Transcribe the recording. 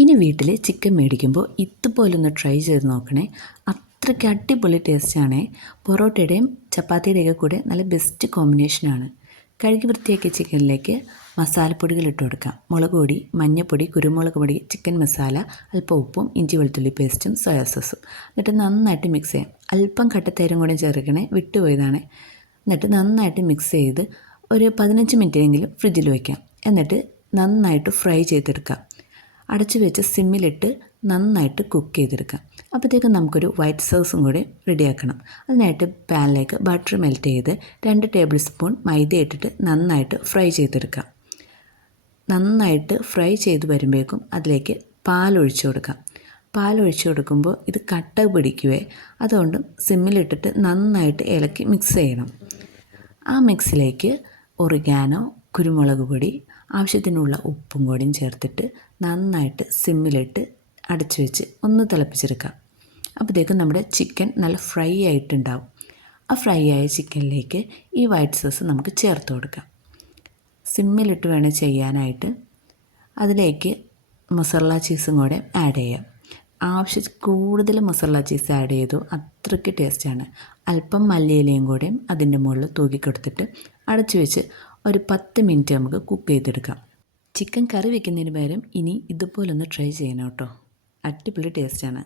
ഇനി വീട്ടിൽ ചിക്കൻ മേടിക്കുമ്പോൾ ഇതുപോലൊന്ന് ട്രൈ ചെയ്ത് നോക്കണേ. അത്രയ്ക്ക് അടിപൊളി ടേസ്റ്റാണ്. പൊറോട്ടയുടെയും ചപ്പാത്തിയുടെയൊക്കെ കൂടെ നല്ല ബെസ്റ്റ് കോമ്പിനേഷനാണ്. കഴുകി വൃത്തിയാക്കിയ ചിക്കനിലേക്ക് മസാലപ്പൊടികൾ ഇട്ട് കൊടുക്കാം. മുളക് പൊടി, മഞ്ഞൾപ്പൊടി, കുരുമുളക് പൊടി, ചിക്കൻ മസാല, അല്പം ഉപ്പും ഇഞ്ചി വെളുത്തുള്ളി പേസ്റ്റും സോയാ സോസും. എന്നിട്ട് നന്നായിട്ട് മിക്സ് ചെയ്യാം. അല്പം കട്ടത്തൈരും കൂടെ ചേർക്കണേ, വിട്ടുപോയതാണ്. എന്നിട്ട് നന്നായിട്ട് മിക്സ് ചെയ്ത് ഒരു 15 മിനിറ്റെങ്കിലും ഫ്രിഡ്ജിൽ വയ്ക്കാം. എന്നിട്ട് നന്നായിട്ട് ഫ്രൈ ചെയ്തെടുക്കാം. അടച്ചു വെച്ച് സിമ്മിലിട്ട് നന്നായിട്ട് കുക്ക് ചെയ്തെടുക്കാം. അപ്പോഴത്തേക്കും നമുക്കൊരു വൈറ്റ് സോസും കൂടി റെഡിയാക്കണം. അതിനായിട്ട് പാനിലേക്ക് ബട്ടർ മെൽറ്റ് ചെയ്ത് 2 ടേബിൾ സ്പൂൺ മൈദ ഇട്ടിട്ട് നന്നായിട്ട് ഫ്രൈ ചെയ്തെടുക്കാം. നന്നായിട്ട് ഫ്രൈ ചെയ്ത് വരുമ്പോഴേക്കും അതിലേക്ക് പാലൊഴിച്ച് കൊടുക്കാം. പാലൊഴിച്ച് കൊടുക്കുമ്പോൾ ഇത് കട്ട പിടിക്കുവേ, അതുകൊണ്ട് സിമ്മിലിട്ടിട്ട് നന്നായിട്ട് ഇളക്കി മിക്സ് ചെയ്യണം. ആ മിക്സിലേക്ക് ഒറിഗാനോ, കുരുമുളക് പൊടി, ആവശ്യത്തിനുള്ള ഉപ്പും കൂടിയും ചേർത്തിട്ട് നന്നായിട്ട് സിമ്മിലിട്ട് അടച്ചു വെച്ച് ഒന്ന് തിളപ്പിച്ചെടുക്കാം. അപ്പോഴത്തേക്കും നമ്മുടെ ചിക്കൻ നല്ല ഫ്രൈ ആയിട്ടുണ്ടാവും. ആ ഫ്രൈ ആയ ചിക്കനിലേക്ക് ഈ വൈറ്റ് സോസ് നമുക്ക് ചേർത്ത് കൊടുക്കാം. സിമ്മിലിട്ട് വേണം ചെയ്യാനായിട്ട്. അതിലേക്ക് മൊസറല്ല ചീസും കൂടെ ആഡ് ചെയ്യാം. ആവശ്യത്തിൽ കൂടുതൽ മൊസറല്ല ചീസ് ആഡ് ചെയ്തു, അത്രയ്ക്ക് ടേസ്റ്റാണ്. അല്പം മല്ലിയിലയും കൂടെയും അതിൻ്റെ മുകളിൽ തൂക്കി കൊടുത്തിട്ട് അടച്ചു വെച്ച് ഒരു 10 മിനിറ്റ് നമുക്ക് കുക്ക് ചെയ്തെടുക്കാം. ചിക്കൻ കറി വയ്ക്കുന്നതിന് പകരം ഇനി ഇതുപോലൊന്ന് ട്രൈ ചെയ്യണം കേട്ടോ. അടിപൊളി ടേസ്റ്റാണ്.